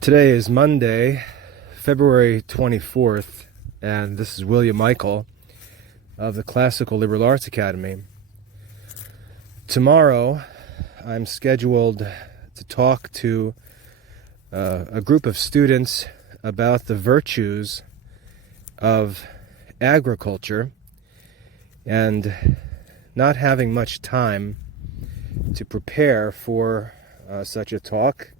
Today is Monday, February 24th, and this is William Michael of the Classical Liberal Arts Academy. Tomorrow, I'm scheduled to talk to a group of students about the virtues of agriculture, and not having much time to prepare for such a talk,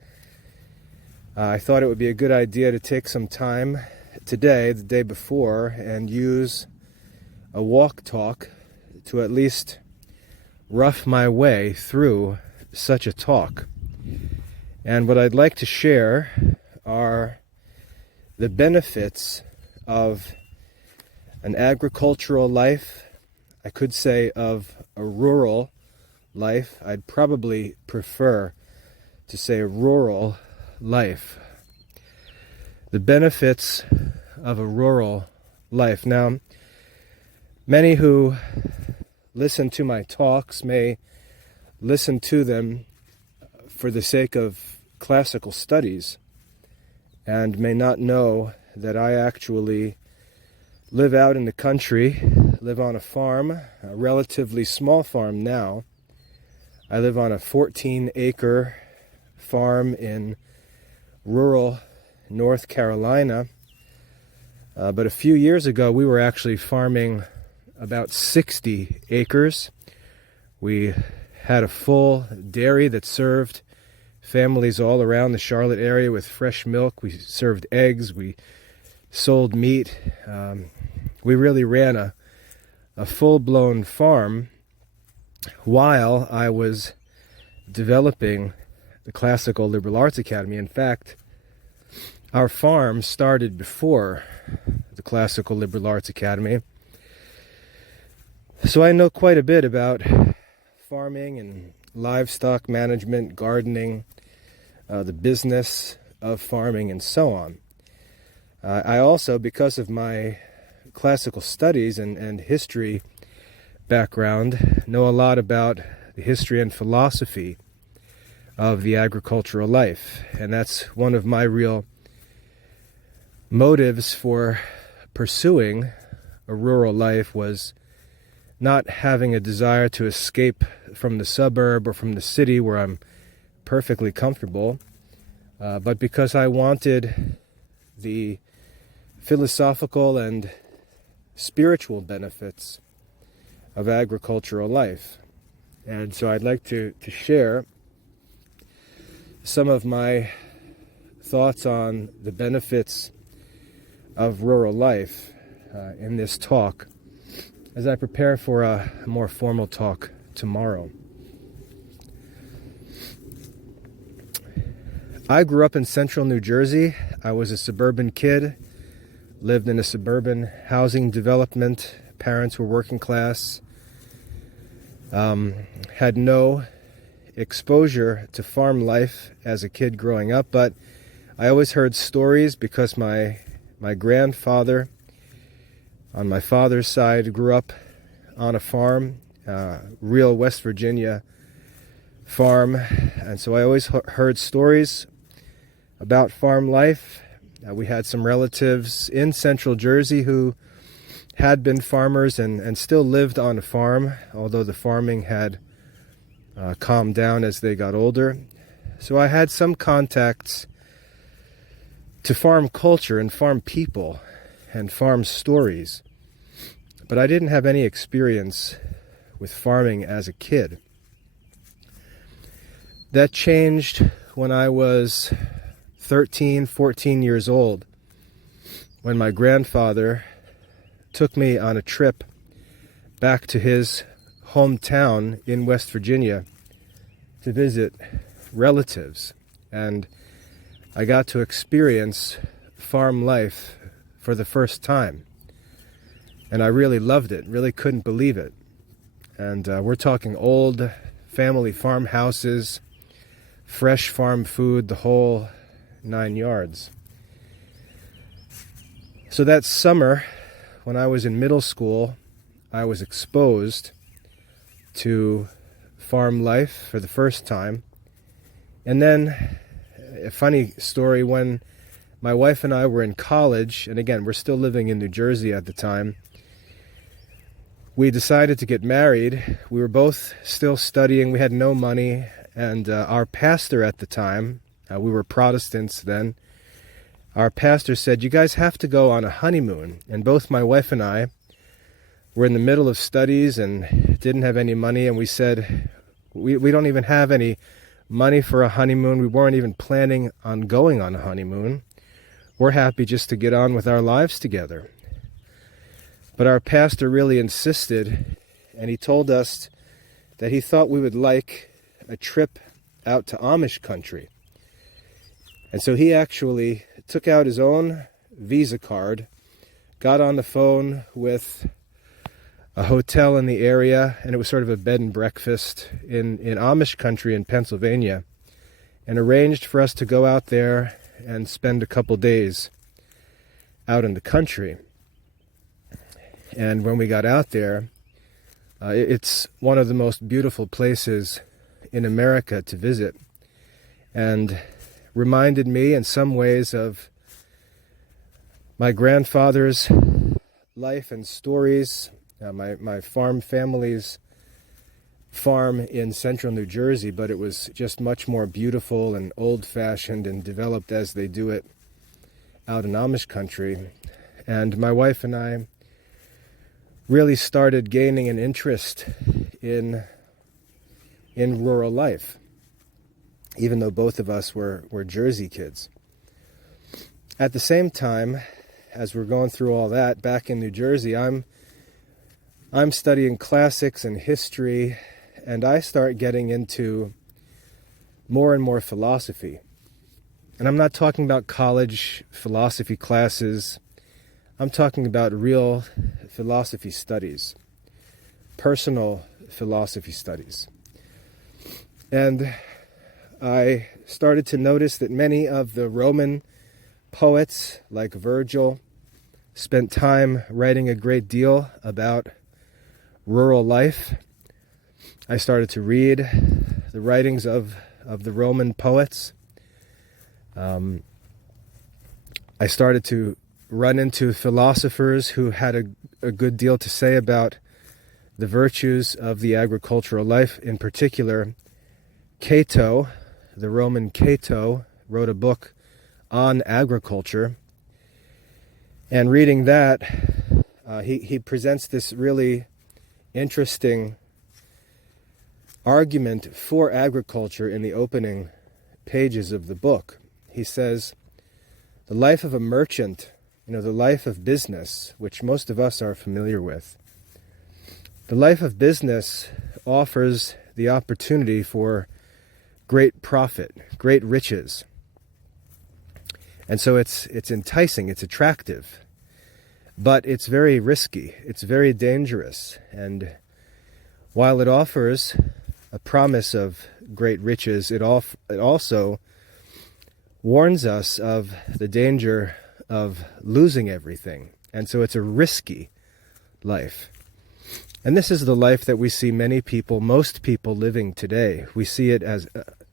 I thought it would be a good idea to take some time today, the day before, and use a walk talk to at least rough my way through such a talk. And what I'd like to share are the benefits of an agricultural life. I could say of a rural life. I'd probably prefer to say a rural life. The benefits of a rural life. Now, many who listen to my talks may listen to them for the sake of classical studies and may not know that I actually live out in the country, live on a farm, a relatively small farm now. I live on a 14-acre farm in rural North Carolina, but a few years ago we were actually farming about 60 acres. We had a full dairy that served families all around the Charlotte area with fresh milk. We served eggs, we sold meat. We really ran a full-blown farm while I was developing the Classical Liberal Arts Academy. In fact, our farm started before the Classical Liberal Arts Academy. So I know quite a bit about farming and livestock management, gardening, the business of farming, and so on. I also, because of my classical studies and history background, know a lot about the history and philosophy of the agricultural life. And that's one of my real motives for pursuing a rural life, was not having a desire to escape from the suburb or from the city where I'm perfectly comfortable, but because I wanted the philosophical and spiritual benefits of agricultural life. And so I'd like to share some of my thoughts on the benefits of rural life in this talk as I prepare for a more formal talk tomorrow. I grew up in central New Jersey. I was a suburban kid, lived in a suburban housing development. Parents were working class. Had no exposure to farm life as a kid growing up, but I always heard stories because my grandfather on my father's side grew up on a farm, real West Virginia farm, and so I always heard stories about farm life. We had some relatives in central Jersey who had been farmers and still lived on a farm, although the farming had calmed down as they got older. So I had some contacts to farm culture and farm people and farm stories, but I didn't have any experience with farming as a kid. That changed when I was 13, 14 years old, when my grandfather took me on a trip back to his hometown in West Virginia to visit relatives, and I got to experience farm life for the first time, and I really loved it, really couldn't believe it. And we're talking old family farmhouses, fresh farm food, the whole 9 yards. So that summer, when I was in middle school, I was exposed to farm life for the first time. And then a funny story. When my wife and I were in college, and again, we're still living in New Jersey at the time, we decided to get married. We were both still studying. We had no money, and our pastor at the time, we were Protestants then, our pastor said, "You guys have to go on a honeymoon." And both my wife and I were in the middle of studies and didn't have any money, and we said, we don't even have any money for a honeymoon. We weren't even planning on going on a honeymoon. We're happy just to get on with our lives together. But our pastor really insisted, and he told us that he thought we would like a trip out to Amish country. And so he actually took out his own Visa card, got on the phone with a hotel in the area, and it was sort of a bed and breakfast in Amish country in Pennsylvania, and arranged for us to go out there and spend a couple days out in the country. And when we got out there, it's one of the most beautiful places in America to visit, and reminded me in some ways of my grandfather's life and stories, my farm family's farm in central New Jersey, but it was just much more beautiful and old-fashioned and developed as they do it out in Amish country. And my wife and I really started gaining an interest in rural life, even though both of us were Jersey kids. At the same time, as we're going through all that, back in New Jersey, I'm studying classics and history, and I start getting into more and more philosophy. And I'm not talking about college philosophy classes. I'm talking about real philosophy studies, personal philosophy studies. And I started to notice that many of the Roman poets, like Virgil, spent time writing a great deal about rural life. I started to read the writings of the Roman poets. I started to run into philosophers who had a good deal to say about the virtues of the agricultural life. In particular, Cato, the Roman Cato, wrote a book on agriculture. And reading that, he presents this really interesting argument for agriculture in the opening pages of the book. He says, the life of a merchant, the life of business, which most of us are familiar with, the life of business offers the opportunity for great profit, great riches. And so it's enticing, it's attractive, but it's very risky, it's very dangerous. And while it offers a promise of great riches, it also warns us of the danger of losing everything. And so it's a risky life. And this is the life that we see most people living today. We see it as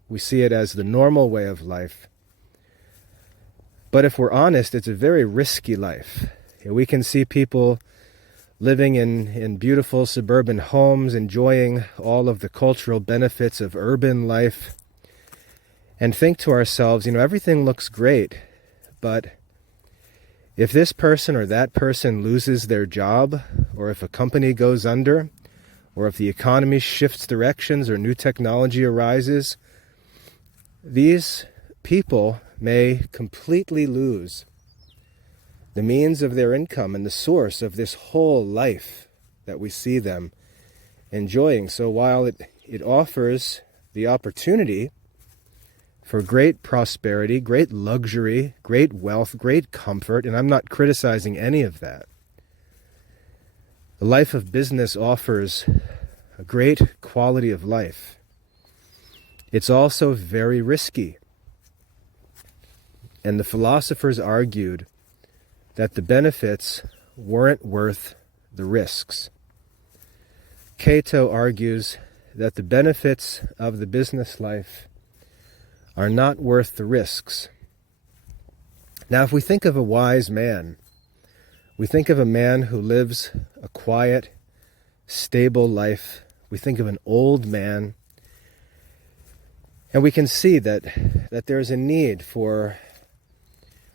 the normal way of life. But if we're honest, it's a very risky life. We can see people living in beautiful suburban homes, enjoying all of the cultural benefits of urban life, and think to ourselves, everything looks great, but if this person or that person loses their job, or if a company goes under, or if the economy shifts directions or new technology arises, these people may completely lose the means of their income and the source of this whole life that we see them enjoying. So while it offers the opportunity for great prosperity, great luxury, great wealth, great comfort, and I'm not criticizing any of that, the life of business offers a great quality of life. It's also very risky. And the philosophers argued that the benefits weren't worth the risks. Cato argues that the benefits of the business life are not worth the risks. Now, if we think of a wise man, we think of a man who lives a quiet, stable life. We think of an old man, and we can see that there's a need for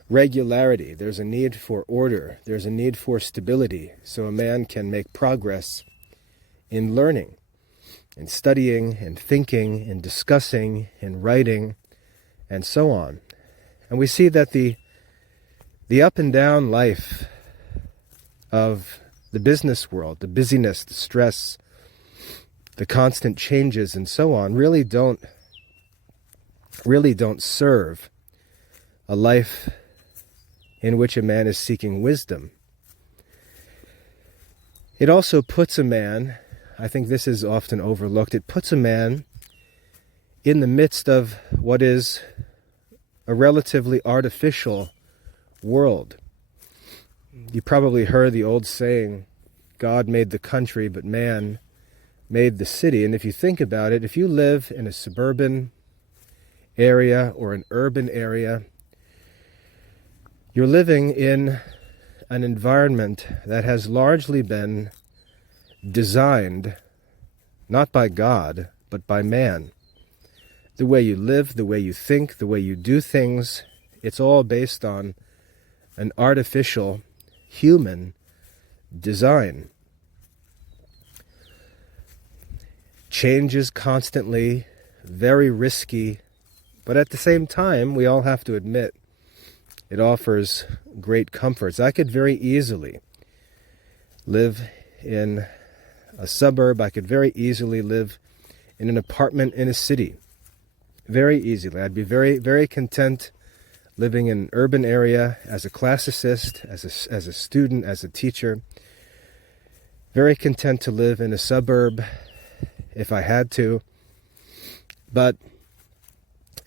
regularity, there's a need for order, there's a need for stability, so a man can make progress in learning, in studying, in thinking, in discussing, in writing, and so on. And we see that the up and down life of the business world, the busyness, the stress, the constant changes, and so on, really don't serve a life in which a man is seeking wisdom. It also puts a man, I think this is often overlooked, it puts a man in the midst of what is a relatively artificial world. You probably heard the old saying, God made the country, but man made the city. And if you think about it, if you live in a suburban area or an urban area, you're living in an environment that has largely been designed not by God, but by man. The way you live, the way you think, the way you do things, it's all based on an artificial human design. Change is constantly very risky, but at the same time, we all have to admit, it offers great comforts. I could very easily live in a suburb. I could very easily live in an apartment in a city. Very easily. I'd be very, very content living in an urban area as a classicist, as a student, as a teacher. Very content to live in a suburb if I had to. But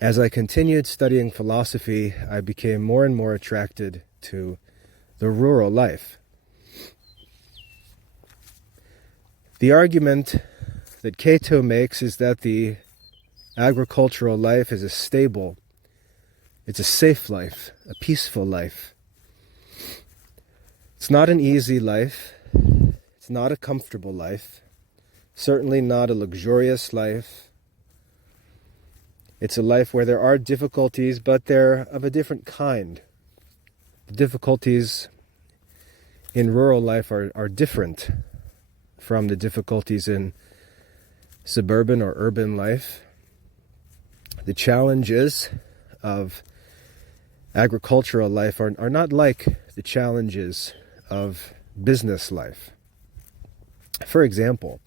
as I continued studying philosophy, I became more and more attracted to the rural life. The argument that Cato makes is that the agricultural life is a stable, it's a safe life, a peaceful life. It's not an easy life. It's not a comfortable life. Certainly not a luxurious life. It's a life where there are difficulties, but they're of a different kind. The difficulties in rural life are different from the difficulties in suburban or urban life. The challenges of agricultural life are not like the challenges of business life. For example,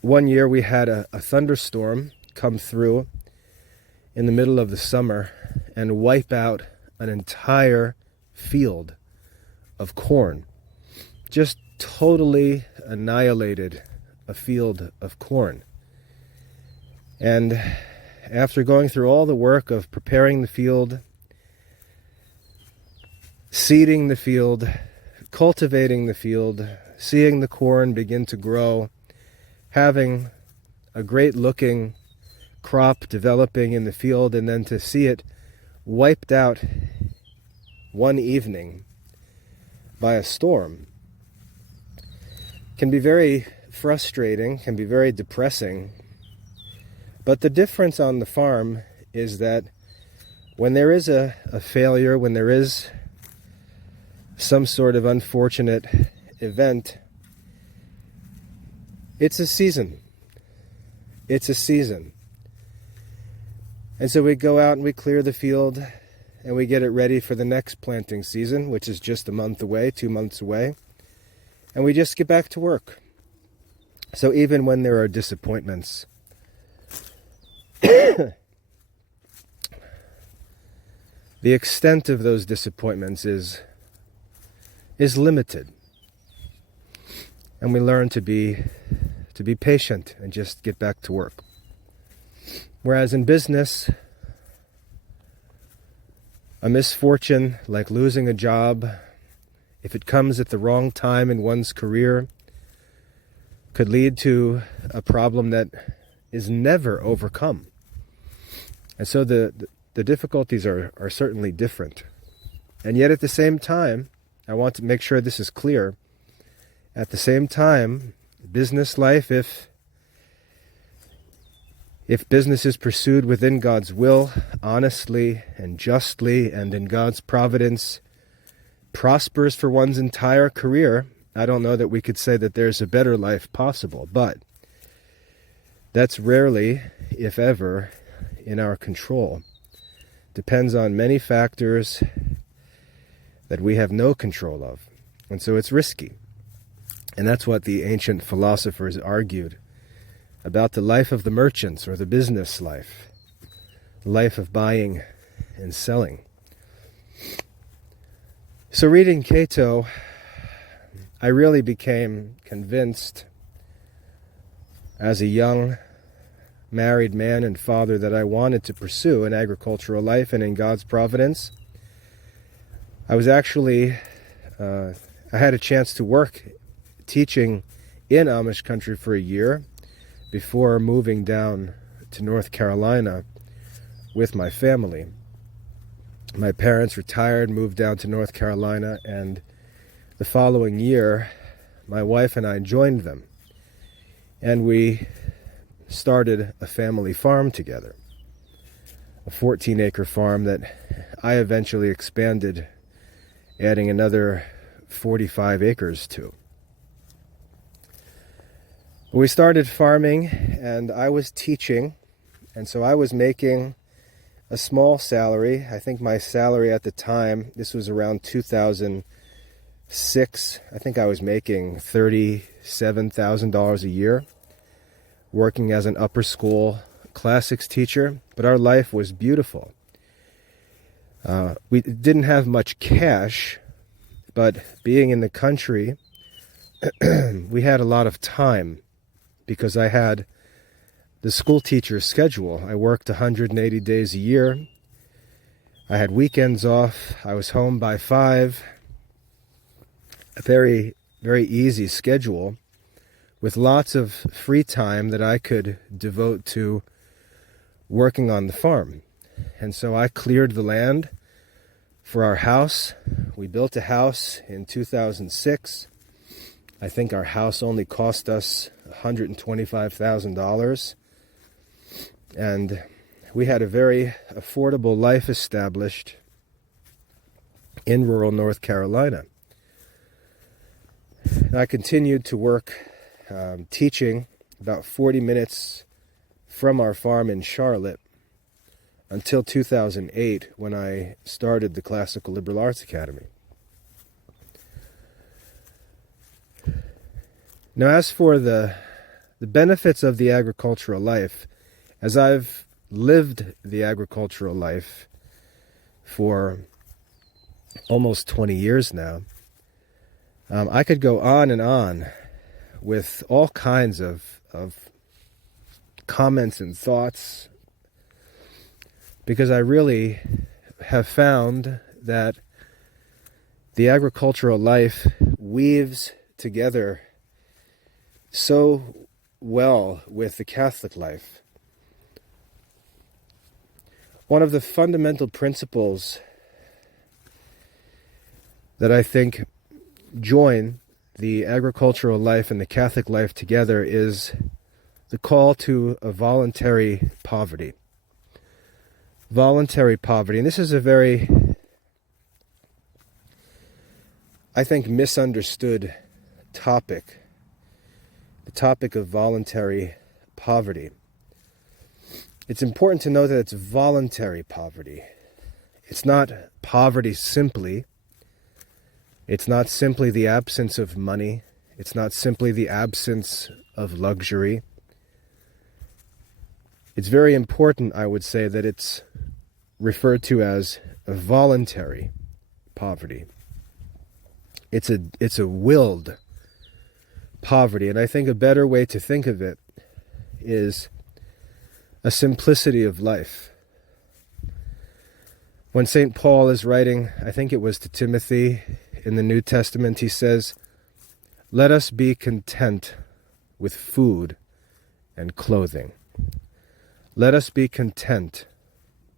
one year we had a thunderstorm come through in the middle of the summer and wipe out an entire field of corn. Just totally annihilated a field of corn. And after going through all the work of preparing the field, seeding the field, cultivating the field, seeing the corn begin to grow, having a great looking crop developing in the field, and then to see it wiped out one evening by a storm can be very frustrating, can be very depressing. But the difference on the farm is that when there is a failure, when there is some sort of unfortunate event, it's a season. It's a season. And so we go out and we clear the field and we get it ready for the next planting season, which is just a month away, 2 months away. And we just get back to work. So even when there are disappointments, the extent of those disappointments is limited. And we learn to be patient and just get back to work. Whereas in business, a misfortune like losing a job, if it comes at the wrong time in one's career, could lead to a problem that is never overcome. And so the difficulties are certainly different. And yet at the same time, I want to make sure this is clear. At the same time, business life, if business is pursued within God's will, honestly and justly, and in God's providence, prospers for one's entire career, I don't know that we could say that there's a better life possible, but that's rarely, if ever, in our control. Depends on many factors that we have no control of. And so it's risky. And that's what the ancient philosophers argued about the life of the merchants, or the business life, the life of buying and selling. So reading Cato, I really became convinced as a young married man and father that I wanted to pursue an agricultural life, and in God's providence, I was actually, I had a chance to work teaching in Amish country for a year before moving down to North Carolina with my family. My parents retired, moved down to North Carolina, and the following year, my wife and I joined them. And we started a family farm together, a 14-acre farm that I eventually expanded, adding another 45 acres to. We started farming, and I was teaching, and so I was making a small salary. I think my salary at the time, this was around 2006, I think I was making $37,000 a year, working as an upper school classics teacher, but our life was beautiful. We didn't have much cash, but being in the country, we had a lot of time because I had the school teacher's schedule. I worked 180 days a year. I had weekends off. I was home by 5. A very, very easy schedule with lots of free time that I could devote to working on the farm. And so I cleared the land for our house. We built a house in 2006. I think our house only cost us $125,000. And we had a very affordable life established in rural North Carolina. And I continued to work teaching about 40 minutes from our farm in Charlotte until 2008, when I started the Classical Liberal Arts Academy. Now, as for the benefits of the agricultural life, as I've lived the agricultural life for almost 20 years now, I could go on and on with all kinds of comments and thoughts, because I really have found that the agricultural life weaves together so well with the Catholic life. One of the fundamental principles that I think join the agricultural life and the Catholic life together is the call to a voluntary poverty. Voluntary poverty. And this is a very, I think, misunderstood topic. The topic of voluntary poverty. It's important to know that it's voluntary poverty. It's not poverty simply. It's not simply the absence of money. It's not simply the absence of luxury. It's very important, I would say, that it's referred to as a voluntary poverty. It's a willed poverty, and I think a better way to think of it is a simplicity of life. When St. Paul is writing, I think it was to Timothy in the New Testament, he says, "Let us be content with food and clothing." Let us be content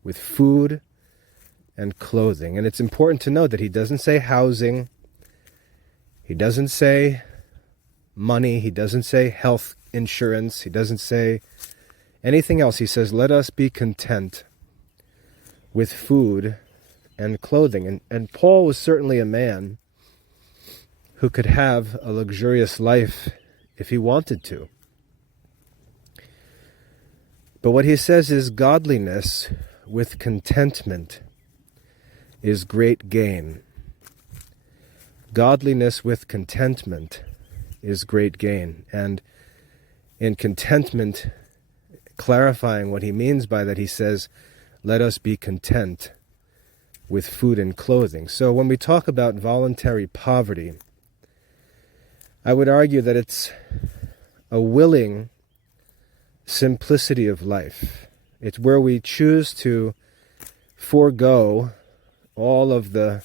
with food and clothing. And it's important to note that he doesn't say housing, he doesn't say money, he doesn't say health insurance, he doesn't say anything else. He says, let us be content with food and clothing. And Paul was certainly a man who could have a luxurious life if he wanted to. But what he says is godliness with contentment is great gain. Godliness with contentment is great gain. And in contentment, clarifying what he means by that, he says, let us be content with food and clothing. So when we talk about voluntary poverty, I would argue that it's a willing simplicity of life. It's where we choose to forego all of the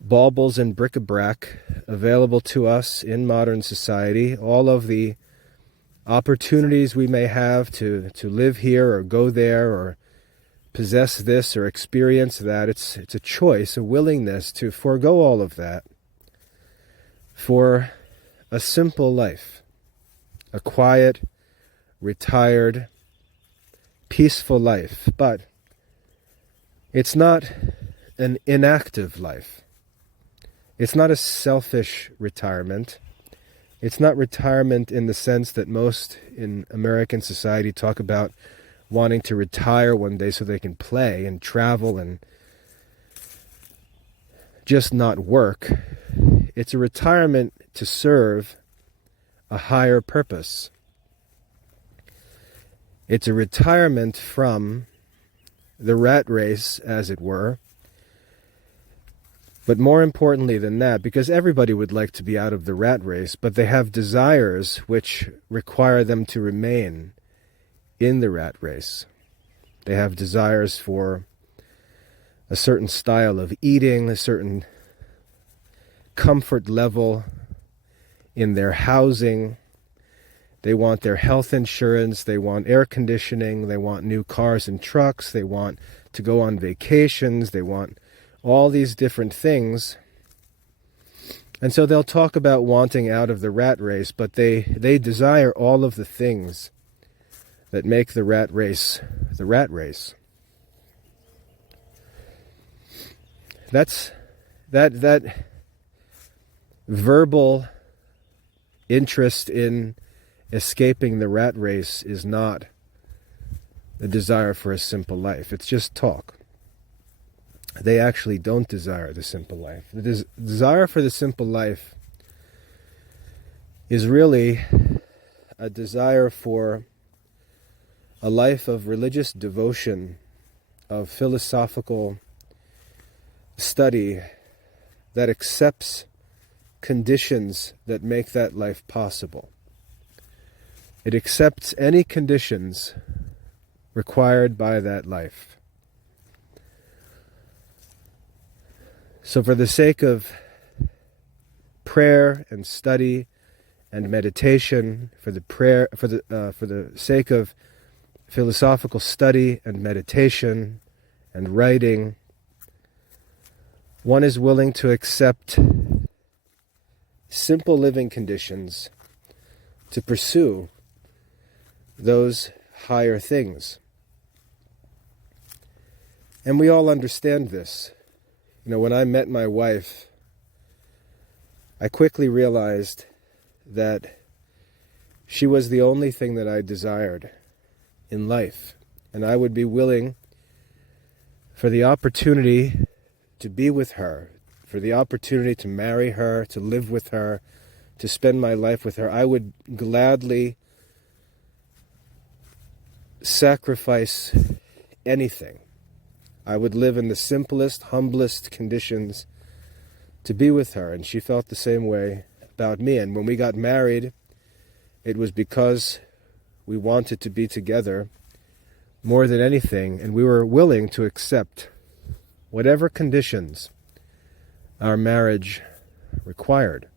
baubles and bric-a-brac available to us in modern society, all of the opportunities we may have to live here or go there or possess this or experience that. It's a choice, a willingness to forego all of that for a simple life, a quiet, retired, peaceful life. But it's not an inactive life. It's not a selfish retirement. It's not retirement in the sense that most in American society talk about wanting to retire one day so they can play and travel and just not work. It's a retirement to serve a higher purpose. It's a retirement from the rat race, as it were. But more importantly than that, because everybody would like to be out of the rat race, but they have desires which require them to remain in the rat race. They have desires for a certain style of eating, a certain comfort level in their housing. They want their health insurance, they want air conditioning, they want new cars and trucks, they want to go on vacations, they want all these different things. And so they'll talk about wanting out of the rat race, but they desire all of the things that make the rat race the rat race. That verbal interest in escaping the rat race is not the desire for a simple life. It's just talk. They actually don't desire the simple life. The desire for the simple life is really a desire for a life of religious devotion, of philosophical study that accepts conditions that make that life possible. It accepts any conditions required by that life. So for the sake of prayer and study and meditation, for the sake of philosophical study and meditation and writing, one is willing to accept simple living conditions to pursue those higher things. And we all understand this. You know, when I met my wife, I quickly realized that she was the only thing that I desired in life. And I would be willing for the opportunity to be with her, for the opportunity to marry her, to live with her, to spend my life with her. I would gladly sacrifice anything. I would live in the simplest, humblest conditions to be with her, and she felt the same way about me. And when we got married, it was because we wanted to be together more than anything, and we were willing to accept whatever conditions our marriage required.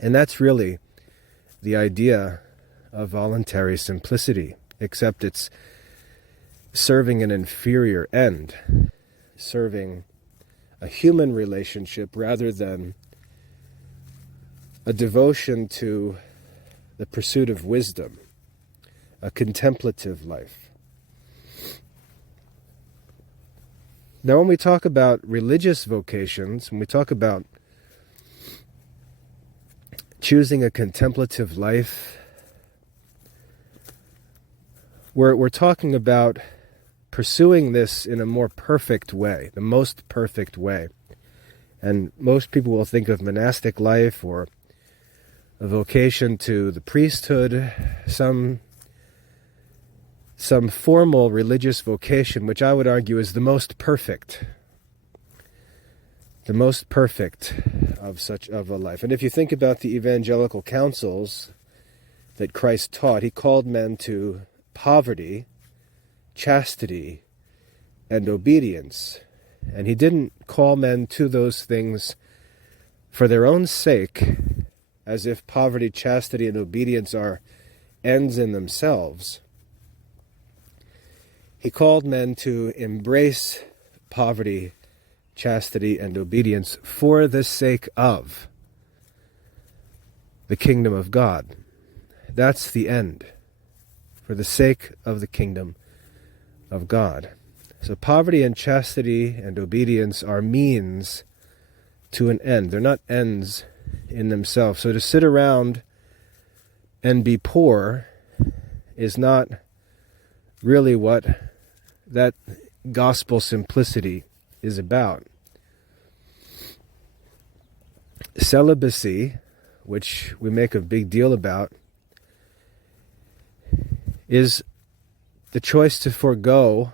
And that's really the idea of voluntary simplicity, except it's serving an inferior end, serving a human relationship rather than a devotion to the pursuit of wisdom, a contemplative life. Now, when we talk about religious vocations, when we talk about choosing a contemplative life, we're talking about pursuing this in a more perfect way, the most perfect way. And most people will think of monastic life or a vocation to the priesthood, some formal religious vocation, which I would argue is the most perfect of a life. And if you think about the evangelical counsels that Christ taught, he called men to poverty, chastity, and obedience. And he didn't call men to those things for their own sake, as if poverty, chastity, and obedience are ends in themselves. He called men to embrace poverty, chastity, and obedience for the sake of the kingdom of God. That's the end, for the sake of the kingdom of God. So poverty and chastity and obedience are means to an end. They're not ends in themselves. So to sit around and be poor is not really what that gospel simplicity is about. Celibacy, which we make a big deal about, is the choice to forego,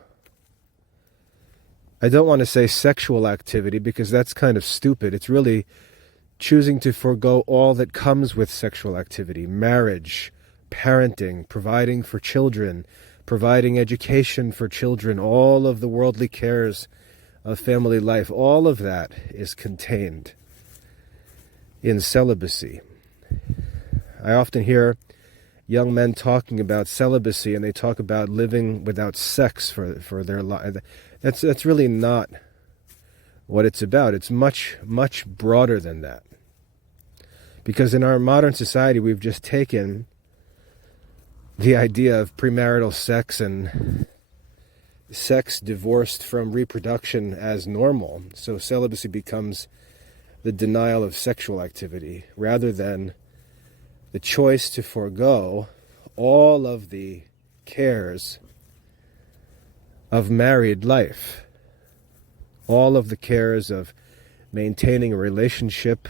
I don't want to say sexual activity because that's kind of stupid. It's really choosing to forego all that comes with sexual activity: marriage, parenting, providing for children, providing education for children, all of the worldly cares of family life. All of that is contained in celibacy. I often hear young men talking about celibacy, and they talk about living without sex for their life. That's really not what it's about. It's much, much broader than that. Because in our modern society, we've just taken the idea of premarital sex and sex divorced from reproduction as normal. So celibacy becomes the denial of sexual activity rather than the choice to forego all of the cares of married life, all of the cares of maintaining a relationship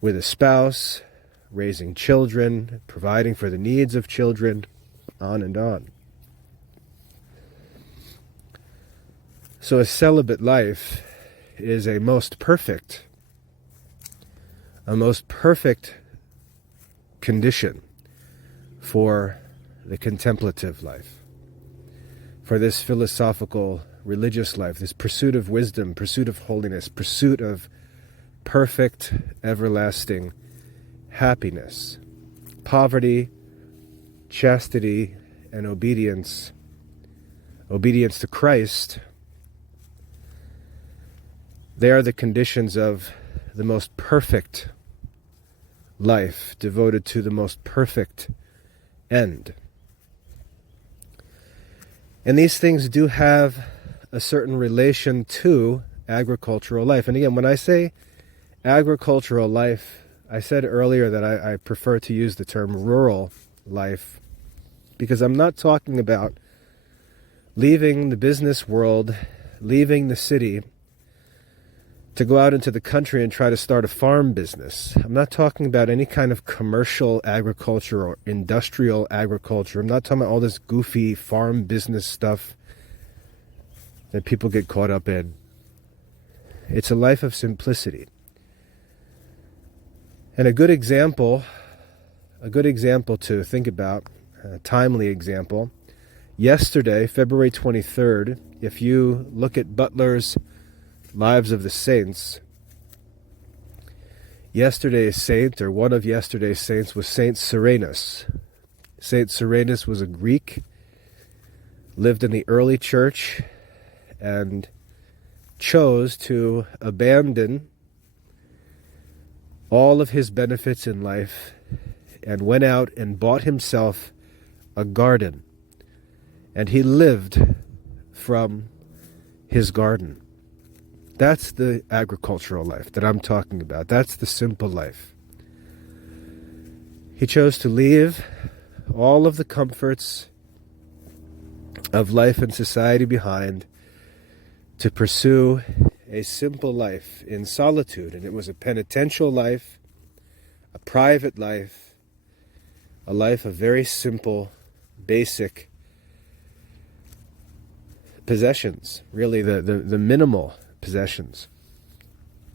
with a spouse, raising children, providing for the needs of children, on and on. So a celibate life is a most perfect condition for the contemplative life, for this philosophical religious life, this pursuit of wisdom, pursuit of holiness, pursuit of perfect, everlasting happiness. Poverty, chastity, and obedience to Christ, they are the conditions of the most perfect life, devoted to the most perfect end. And these things do have a certain relation to agricultural life. And again, when I say agricultural life, I said earlier that I prefer to use the term rural life, because I'm not talking about leaving the business world, leaving the city, to go out into the country and try to start a farm business. I'm not talking about any kind of commercial agriculture or industrial agriculture. I'm not talking about all this goofy farm business stuff that people get caught up in. It's a life of simplicity. And a good example to think about, a timely example, yesterday, February 23rd, if you look at Butler's Lives of the Saints, yesterday's saint, or one of yesterday's saints, was Saint Cyranus. Saint Cyranus was a Greek lived in the early church and chose to abandon all of his benefits in life and went out and bought himself a garden. And he lived from his garden. That's the agricultural life that I'm talking about. That's the simple life. He chose to leave all of the comforts of life and society behind to pursue a simple life in solitude. And it was a penitential life, a private life, a life of very simple, basic possessions, really the minimal possessions.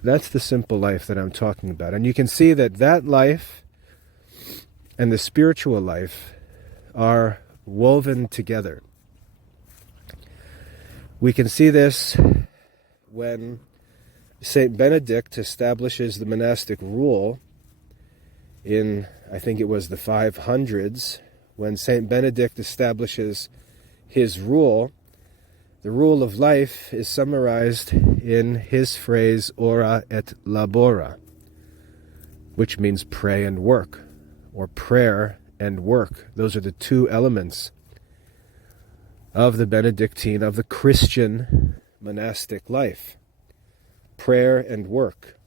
That's the simple life that I'm talking about. And you can see that that life and the spiritual life are woven together. We can see this when Saint Benedict establishes the monastic rule in, I think it was the 500s, when Saint Benedict establishes his rule. The rule of life is summarized in his phrase, ora et labora, which means pray and work, or prayer and work. Those are the two elements of the Benedictine, of the Christian monastic life. Prayer and work.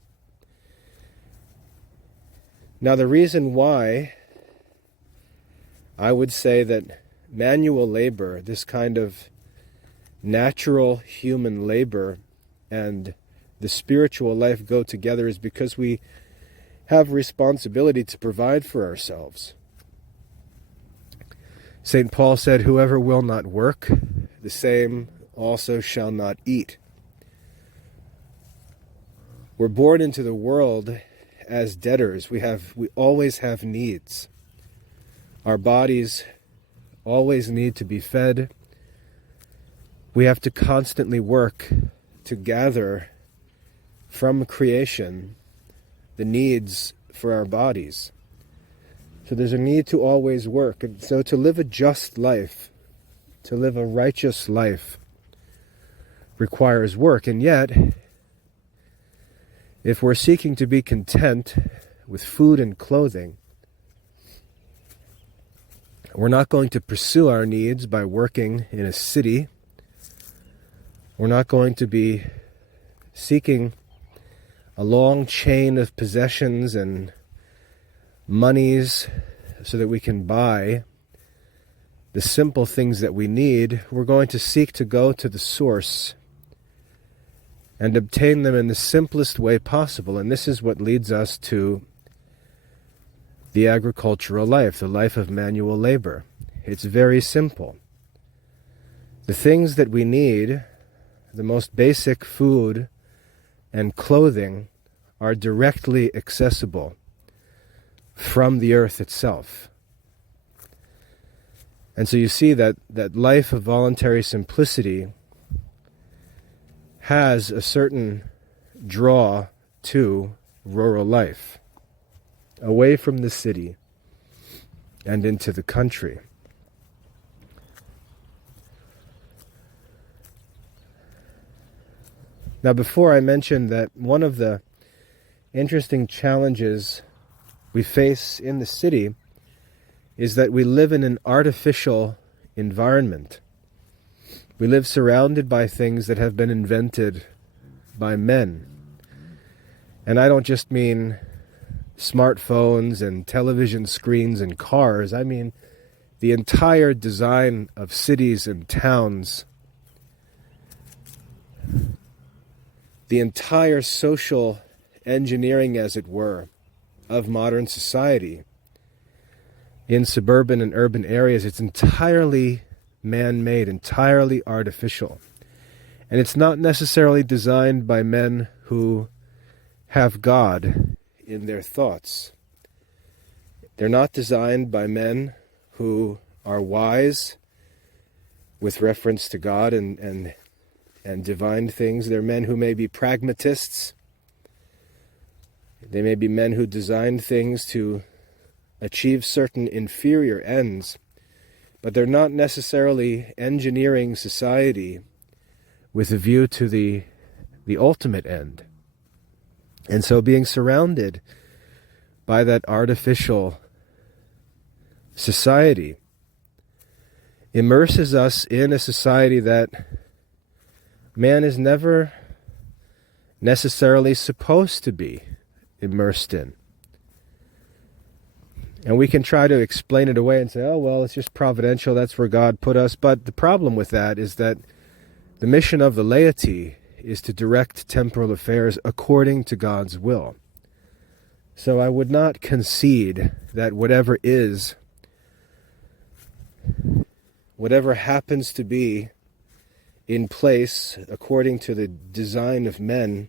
Now, the reason why I would say that manual labor, this kind of natural human labor, and the spiritual life go together is because we have responsibility to provide for ourselves. St. Paul said, "Whoever will not work, the same also shall not eat." We're born into the world as debtors. We always have needs. Our bodies always need to be fed. We have to constantly work to gather from creation the needs for our bodies. So there's a need to always work. And so to live a just life, to live a righteous life, requires work. And yet, if we're seeking to be content with food and clothing, we're not going to pursue our needs by working in a city. We're not going to be seeking a long chain of possessions and monies so that we can buy the simple things that we need. We're going to seek to go to the source and obtain them in the simplest way possible. And this is what leads us to the agricultural life, the life of manual labor. It's very simple. The things that we need, the most basic food and clothing, are directly accessible from the earth itself. And so you see that life of voluntary simplicity has a certain draw to rural life, away from the city and into the country. Now, before I mentioned that one of the interesting challenges we face in the city is that we live in an artificial environment. We live surrounded by things that have been invented by men. And I don't just mean smartphones and television screens and cars. I mean the entire design of cities and towns, the entire social engineering, as it were, of modern society in suburban and urban areas. It's entirely man-made, entirely artificial. And it's not necessarily designed by men who have God in their thoughts. They're not designed by men who are wise with reference to God and divine things. They're men who may be pragmatists. They may be men who design things to achieve certain inferior ends, but they're not necessarily engineering society with a view to the ultimate end. And so being surrounded by that artificial society immerses us in a society that man is never necessarily supposed to be immersed in. And we can try to explain it away and say, oh, well, it's just providential, that's where God put us. But the problem with that is that the mission of the laity is to direct temporal affairs according to God's will. So I would not concede that whatever happens to be in place according to the design of men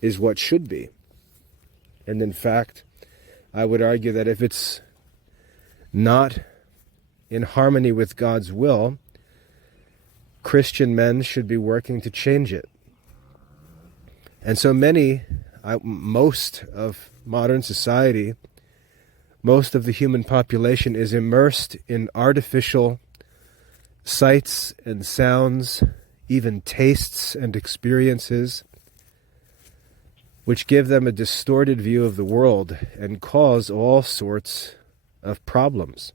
is what should be. And in fact, I would argue that if it's not in harmony with God's will, Christian men should be working to change it. And so most of modern society, most of the human population is immersed in artificial sights and sounds, even tastes and experiences, which give them a distorted view of the world and cause all sorts of problems.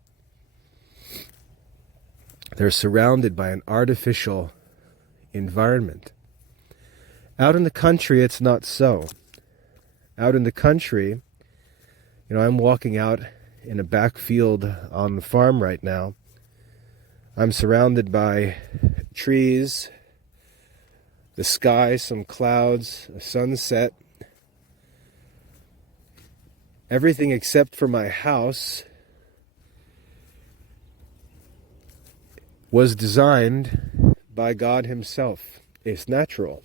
They're surrounded by an artificial environment. Out in the country, it's not so. Out in the country, I'm walking out in a back field on the farm right now. I'm surrounded by trees, the sky, some clouds, a sunset. Everything except for my house was designed by God Himself. It's natural.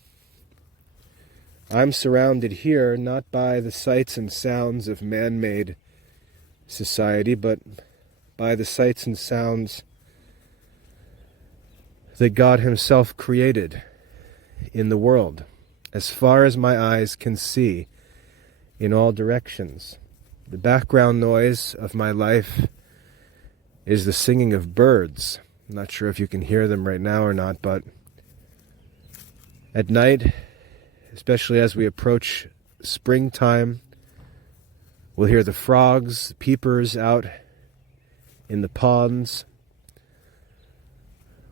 I'm surrounded here not by the sights and sounds of man-made society, but by the sights and sounds that God Himself created in the world, as far as my eyes can see, in all directions. The background noise of my life is the singing of birds. I'm not sure if you can hear them right now or not, but at night, especially as we approach springtime, we'll hear the frogs, the peepers out in the ponds.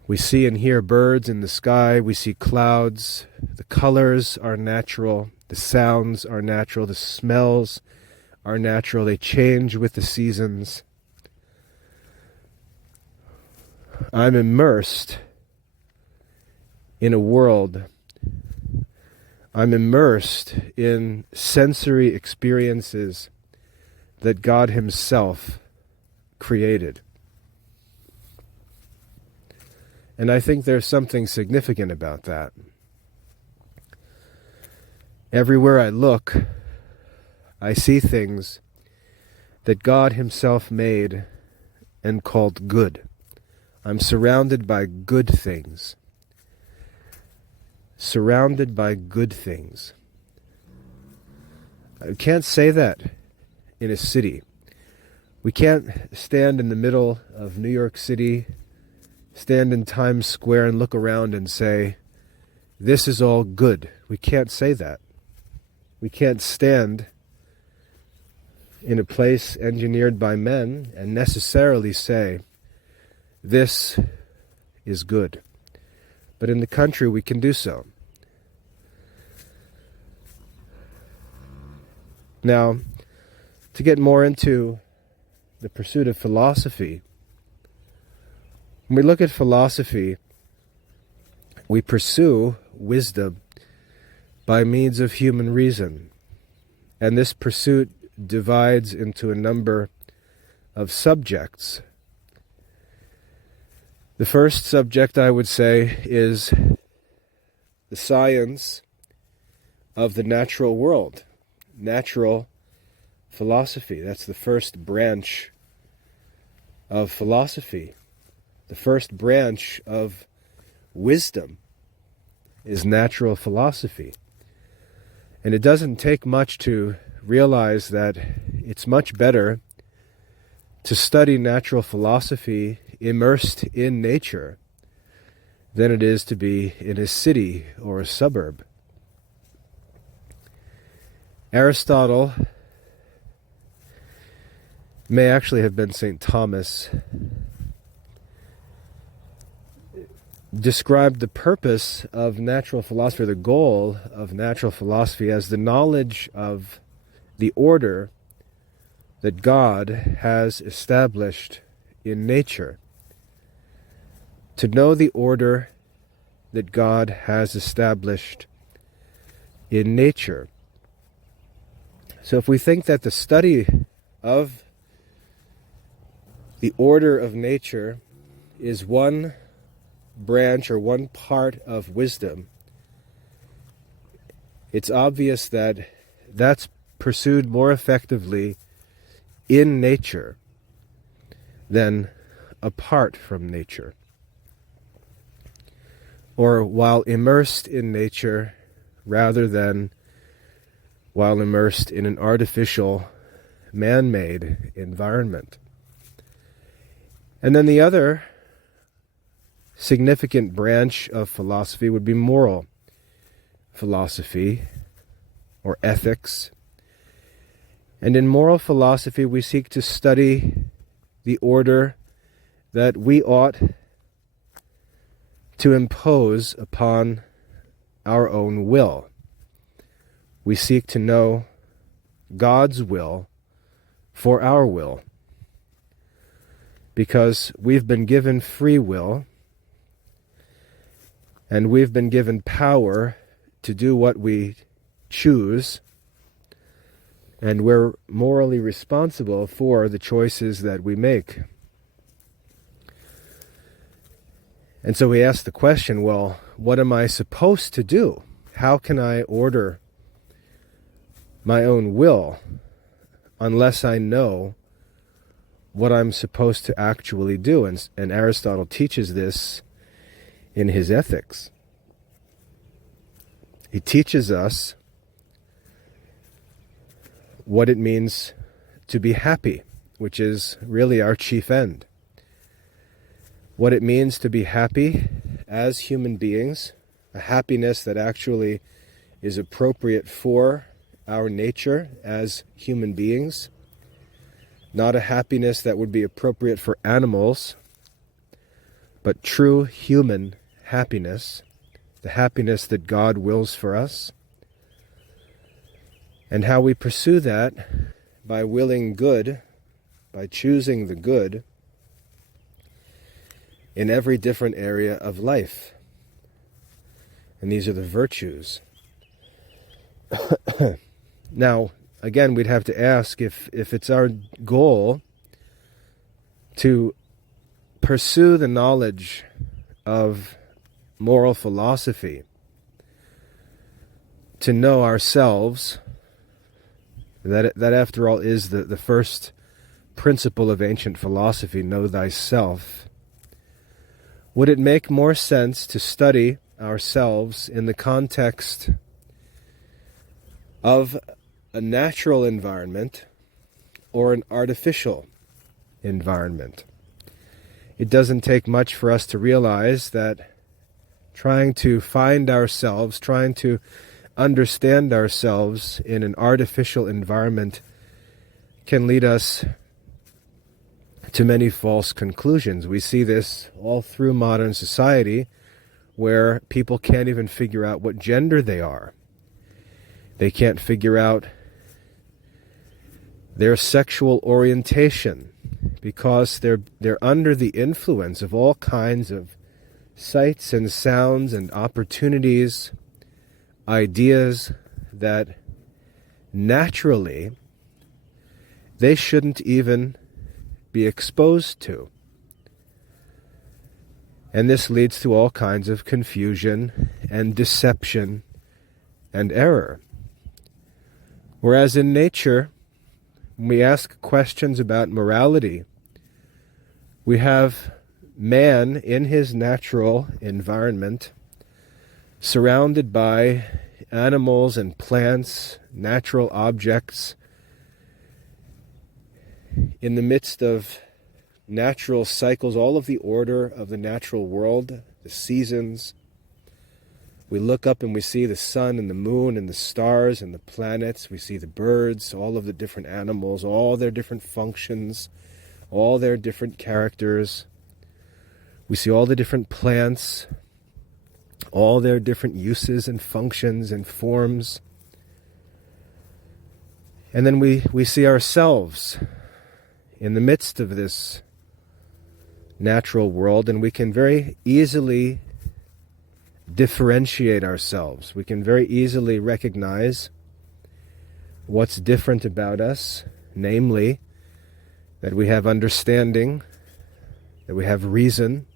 We see and hear birds in the sky. We see clouds. The colors are natural. The sounds are natural. The smells are natural. They change with the seasons. I'm immersed in a world. I'm immersed in sensory experiences that God Himself created. And I think there's something significant about that. Everywhere I look, I see things that God Himself made and called good. I'm surrounded by good things. Surrounded by good things. I can't say that in a city. We can't stand in the middle of New York City, stand in Times Square and look around and say, this is all good. We can't say that. We can't stand in a place engineered by men and necessarily say, this is good. But in the country we can do so. Now, to get more into the pursuit of philosophy, when we look at philosophy, we pursue wisdom by means of human reason. And this pursuit divides into a number of subjects. The first subject, I would say, is the science of the natural world, natural philosophy. That's the first branch of philosophy. The first branch of wisdom is natural philosophy. And it doesn't take much to realize that it's much better to study natural philosophy immersed in nature than it is to be in a city or a suburb. Aristotle may actually have been St. Thomas, described the purpose of natural philosophy, the goal of natural philosophy, as the knowledge of the order that God has established in nature. To know the order that God has established in nature. So if we think that the study of the order of nature is one branch or one part of wisdom, it's obvious that that's pursued more effectively in nature than apart from nature, or while immersed in nature rather than while immersed in an artificial, man-made environment. And then the other significant branch of philosophy would be moral philosophy or ethics. And in moral philosophy, we seek to study the order that we ought to impose upon our own will. We seek to know God's will for our will, because we've been given free will and we've been given power to do what we choose, and we're morally responsible for the choices that we make. And so we ask the question, well, what am I supposed to do? How can I order my own will unless I know what I'm supposed to actually do? And Aristotle teaches this in his Ethics. He teaches us what it means to be happy, which is really our chief end. What it means to be happy as human beings, a happiness that actually is appropriate for our nature as human beings, not a happiness that would be appropriate for animals, but true human happiness, the happiness that God wills for us, and how we pursue that by willing good, by choosing the good in every different area of life. And these are the virtues. Now, again, we'd have to ask if it's our goal to pursue the knowledge of moral philosophy, to know ourselves, that after all is the first principle of ancient philosophy, know thyself. Would it make more sense to study ourselves in the context of a natural environment or an artificial environment? It doesn't take much for us to realize that trying to find ourselves, trying to understand ourselves in an artificial environment can lead us to many false conclusions. We see this all through modern society, where people can't even figure out what gender they are. They can't figure out their sexual orientation because they're under the influence of all kinds of sights and sounds and opportunities, ideas that naturally they shouldn't even be exposed to. And this leads to all kinds of confusion and deception and error. Whereas in nature, when we ask questions about morality, we have man in his natural environment, surrounded by animals and plants, natural objects, in the midst of natural cycles, all of the order of the natural world, the seasons. We look up and we see the sun and the moon and the stars and the planets. We see the birds, all of the different animals, all their different functions, all their different characters. We see all the different plants, all their different uses and functions and forms. And then we see ourselves in the midst of this natural world, and we can very easily differentiate ourselves. We can very easily recognize what's different about us, namely that we have understanding, that we have reason,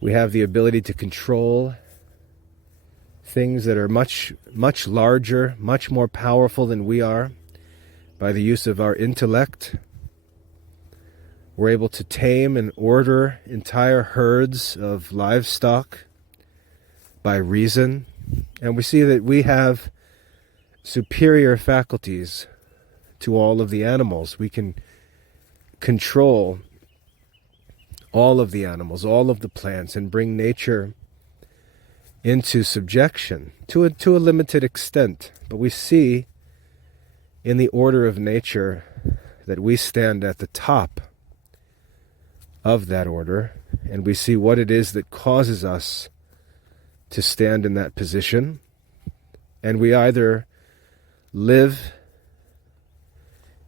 we have the ability to control things that are much, much larger, much more powerful than we are by the use of our intellect. We're able to tame and order entire herds of livestock by reason. And we see that we have superior faculties to all of the animals. We can control all of the animals, all of the plants, and bring nature into subjection to a limited extent. But we see in the order of nature that we stand at the top of that order, and we see what it is that causes us to stand in that position. And we either live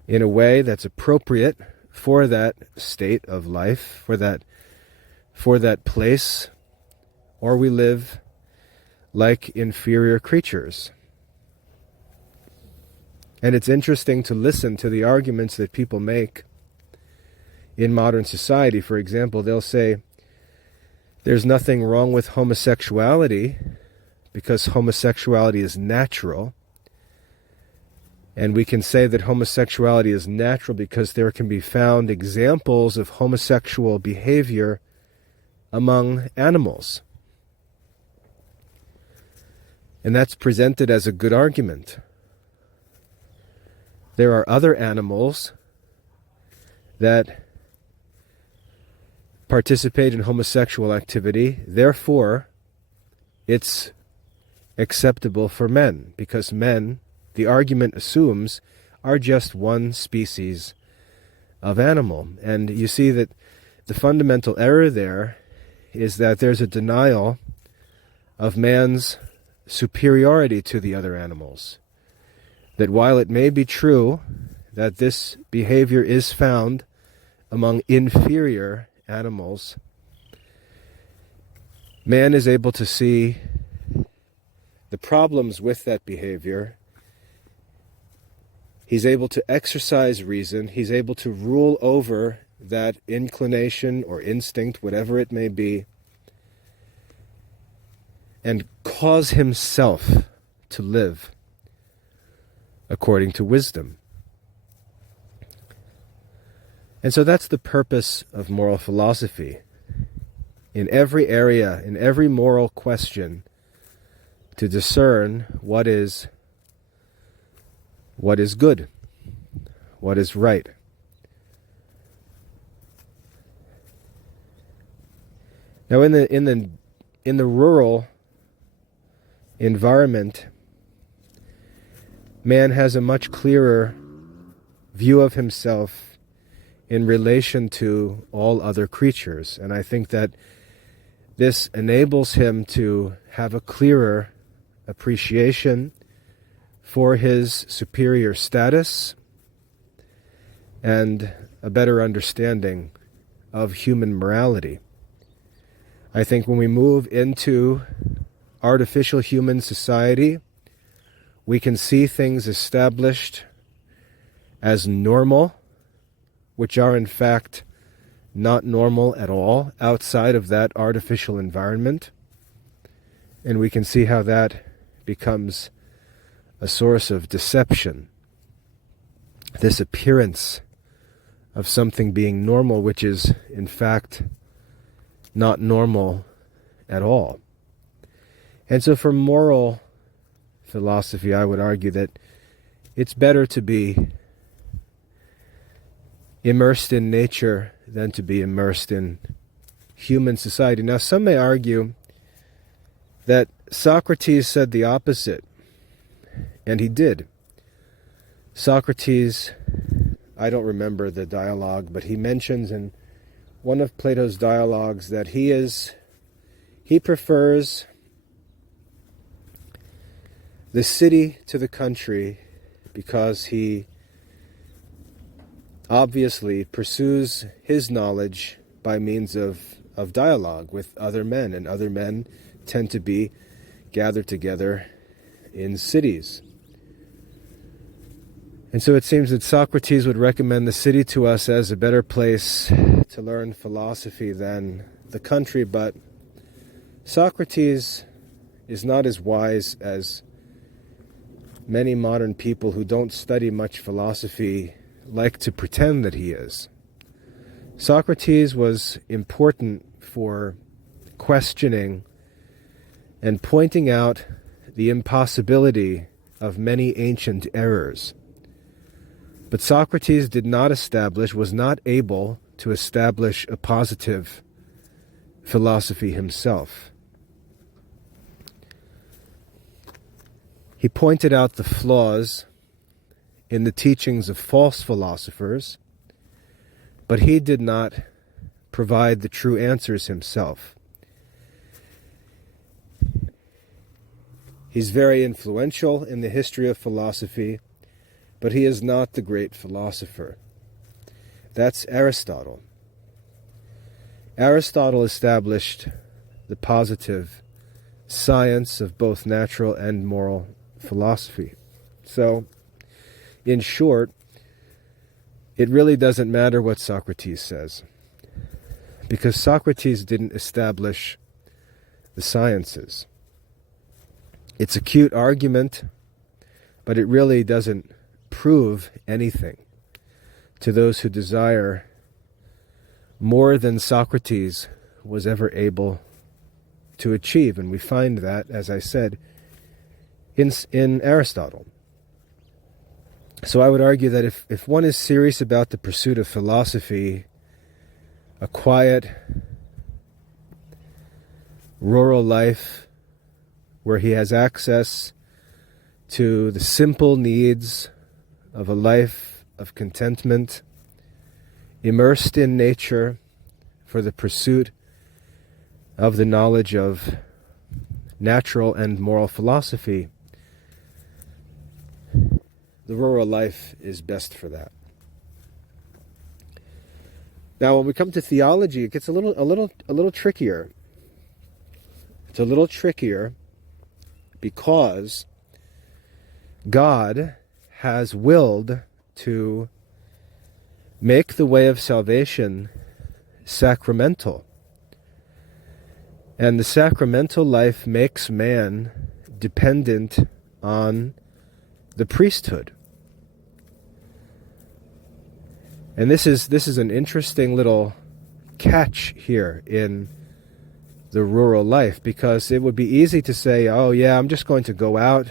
in a way that's appropriate for that state of life, for that place, or we live like inferior creatures. And it's interesting to listen to the arguments that people make in modern society. For example, they'll say there's nothing wrong with homosexuality because homosexuality is natural. And we can say that homosexuality is natural because there can be found examples of homosexual behavior among animals. And that's presented as a good argument. There are other animals that participate in homosexual activity, therefore it's acceptable for men, because men, the argument assumes, are just one species of animal. And you see that the fundamental error there is that there's a denial of man's superiority to the other animals. That while it may be true that this behavior is found among inferior animals, man is able to see the problems with that behavior. He's able to exercise reason. He's able to rule over that inclination or instinct, whatever it may be, and cause himself to live according to wisdom. And so that's the purpose of moral philosophy. In every area, in every moral question, to discern what is good, what is right. Now, in the rural environment, man has a much clearer view of himself in relation to all other creatures. And I think that this enables him to have a clearer appreciation for his superior status and a better understanding of human morality. I think when we move into artificial human society, we can see things established as normal, which are in fact not normal at all outside of that artificial environment. And we can see how that becomes a source of deception. This appearance of something being normal, which is in fact not normal at all. And so for moral philosophy, I would argue that it's better to be immersed in nature than to be immersed in human society. Now, some may argue that Socrates said the opposite, and he did. Socrates, I don't remember the dialogue, but he mentions in one of Plato's dialogues that he prefers the city to the country because he obviously pursues his knowledge by means of dialogue with other men, and other men tend to be gathered together in cities. And so it seems that Socrates would recommend the city to us as a better place to learn philosophy than the country, but Socrates is not as wise as many modern people who don't study much philosophy like to pretend that he is. Socrates was important for questioning and pointing out the impossibility of many ancient errors. But Socrates was not able to establish a positive philosophy himself. He pointed out the flaws in the teachings of false philosophers, but he did not provide the true answers himself. He's very influential in the history of philosophy, but he is not the great philosopher. That's Aristotle. Aristotle established the positive science of both natural and moral philosophy. So, in short, it really doesn't matter what Socrates says, because Socrates didn't establish the sciences. It's a cute argument, but it really doesn't prove anything to those who desire more than Socrates was ever able to achieve. And we find that, as I said, in Aristotle. So I would argue that if one is serious about the pursuit of philosophy, a quiet, rural life where he has access to the simple needs of a life of contentment, immersed in nature for the pursuit of the knowledge of natural and moral philosophy, the rural life is best for that. Now, when we come to theology, it gets a little trickier. It's a little trickier because God has willed to make the way of salvation sacramental. And the sacramental life makes man dependent on the priesthood. And this is an interesting little catch here in the rural life, because it would be easy to say, oh yeah, I'm just going to go out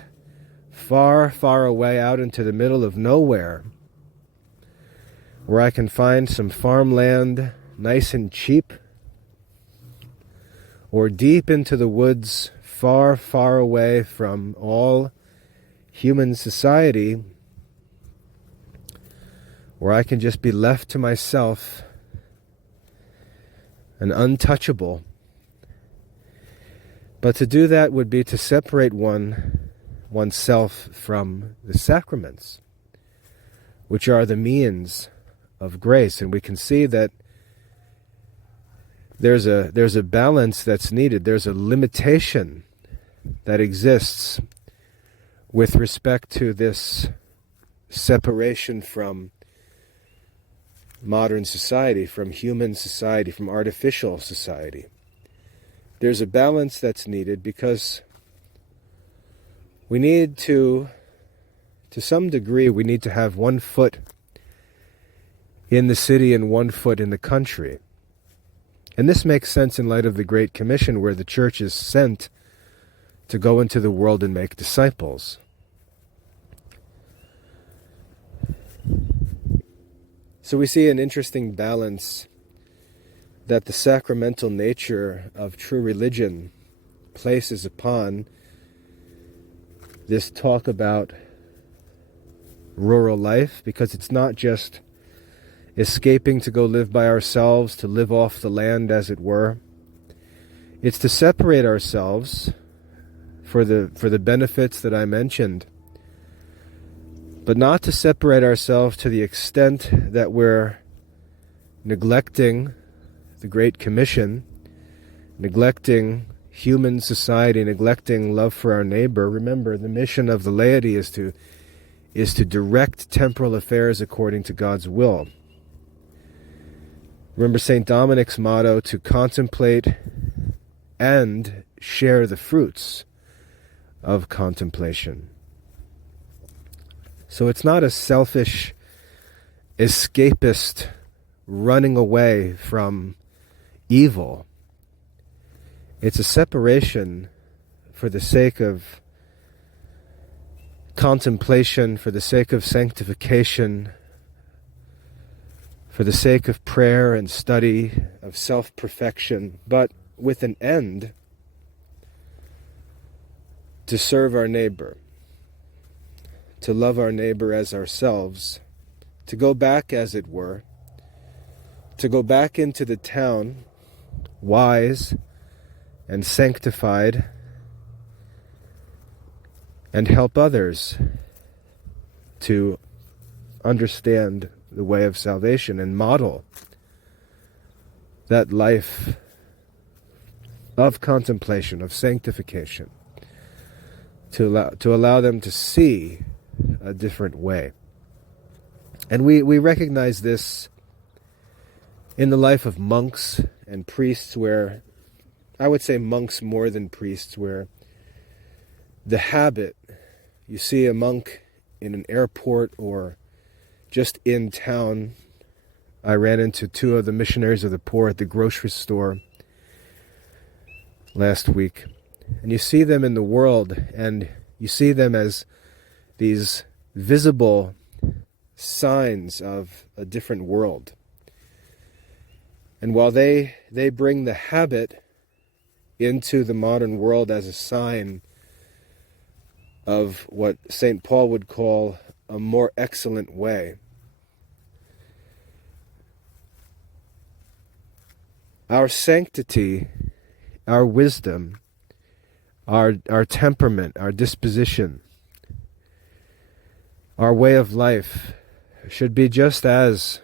far, far away out into the middle of nowhere where I can find some farmland nice and cheap, or deep into the woods far, far away from all human society, where I can just be left to myself and untouchable. But to do that would be to separate oneself from the sacraments, which are the means of grace. And we can see that there's a balance that's needed. There's a limitation that exists with respect to this separation from modern society, from human society, from artificial society. There's a balance that's needed because we need to some degree, we need to have 1 foot in the city and 1 foot in the country. And this makes sense in light of the Great Commission, where the church is sent to go into the world and make disciples. So we see an interesting balance that the sacramental nature of true religion places upon this talk about rural life, because it's not just escaping to go live by ourselves, to live off the land, as it were. It's to separate ourselves for the benefits that I mentioned, but not to separate ourselves to the extent that we're neglecting the Great Commission, neglecting human society, neglecting love for our neighbor. Remember, the mission of the laity is to direct temporal affairs according to God's will. Remember St. Dominic's motto, to contemplate and share the fruits of contemplation. So it's not a selfish, escapist running away from evil. It's a separation for the sake of contemplation, for the sake of sanctification, for the sake of prayer and study, of self-perfection, but with an end to serve our neighbor, to love our neighbor as ourselves, to go back, as it were, to go back into the town wise and sanctified, and help others to understand the way of salvation and model that life of contemplation, of sanctification, to allow them to see a different way. And we recognize this in the life of monks and priests, where, I would say monks more than priests, where the habit, you see a monk in an airport or just in town. I ran into two of the missionaries of the poor at the grocery store last week. And you see them in the world, and you see them as these visible signs of a different world. And while they bring the habit into the modern world as a sign of what St. Paul would call a more excellent way, our sanctity, our wisdom, our temperament, our disposition, our way of life should be just as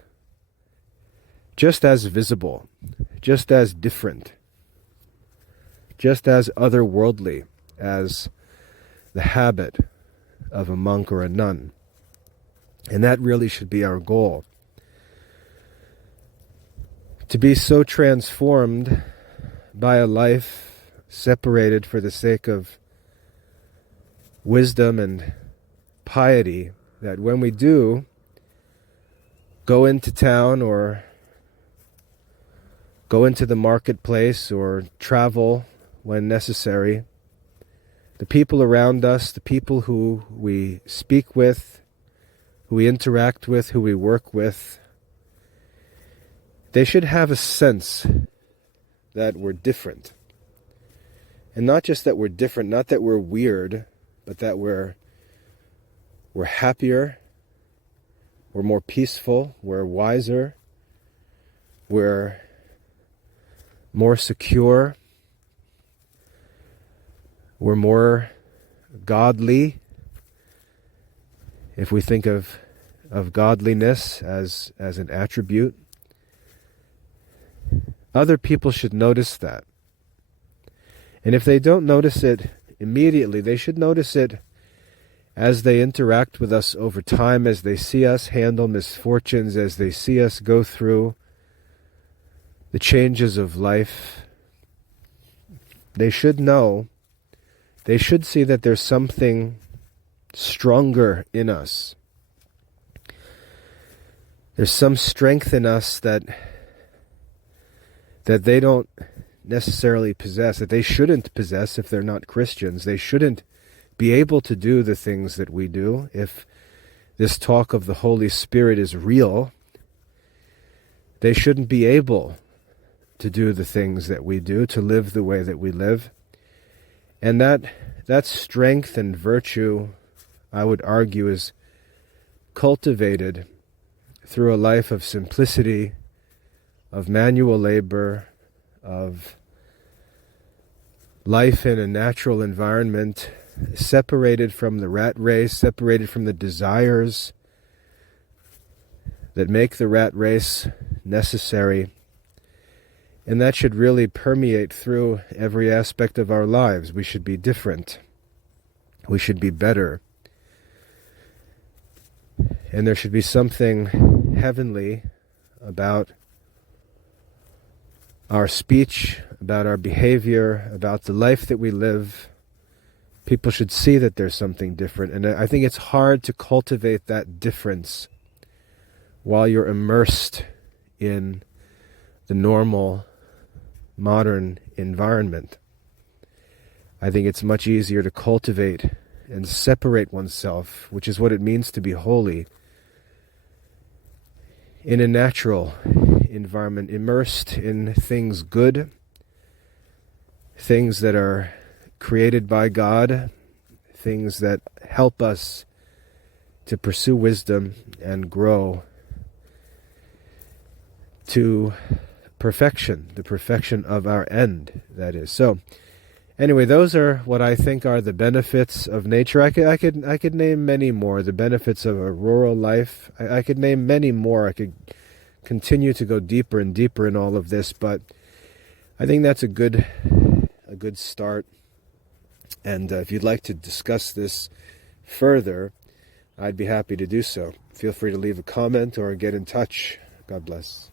visible, just as different, just as otherworldly as the habit of a monk or a nun. And that really should be our goal. To be so transformed by a life separated for the sake of wisdom and piety, that when we do go into town or go into the marketplace or travel when necessary, the people around us, the people who we speak with, who we interact with, who we work with, they should have a sense that we're different. And not just that we're different, not that we're weird, but that we're happier, we're more peaceful, we're wiser, we're more secure, we're more godly, if we think of godliness as an attribute. Other people should notice that. And if they don't notice it immediately, they should notice it as they interact with us over time, as they see us handle misfortunes, as they see us go through the changes of life. They should know, they should see that there's something stronger in us. There's some strength in us that they don't necessarily possess, that they shouldn't possess if they're not Christians. They shouldn't be able to do the things that we do if this talk of the Holy Spirit is real, They shouldn't be able to do the things that we do, to live the way that we live. And that strength and virtue, I would argue, is cultivated through a life of simplicity, of manual labor, of life in a natural environment, separated from the rat race, separated from the desires that make the rat race necessary. And that should really permeate through every aspect of our lives. We should be different. We should be better. And there should be something heavenly about our speech, about our behavior, about the life that we live. People should see that there's something different. And I think it's hard to cultivate that difference while you're immersed in the normal modern environment. I think it's much easier to cultivate and separate oneself, which is what it means to be holy, in a natural environment, immersed in things good, things that are created by God, things that help us to pursue wisdom and grow to perfection, the perfection of our end, that is. So, anyway, those are what I think are the benefits of nature. I could name many more. The benefits of a rural life. I could name many more. I could continue to go deeper and deeper in all of this, but I think that's a good start. And if you'd like to discuss this further, I'd be happy to do so. Feel free to leave a comment or get in touch. God bless.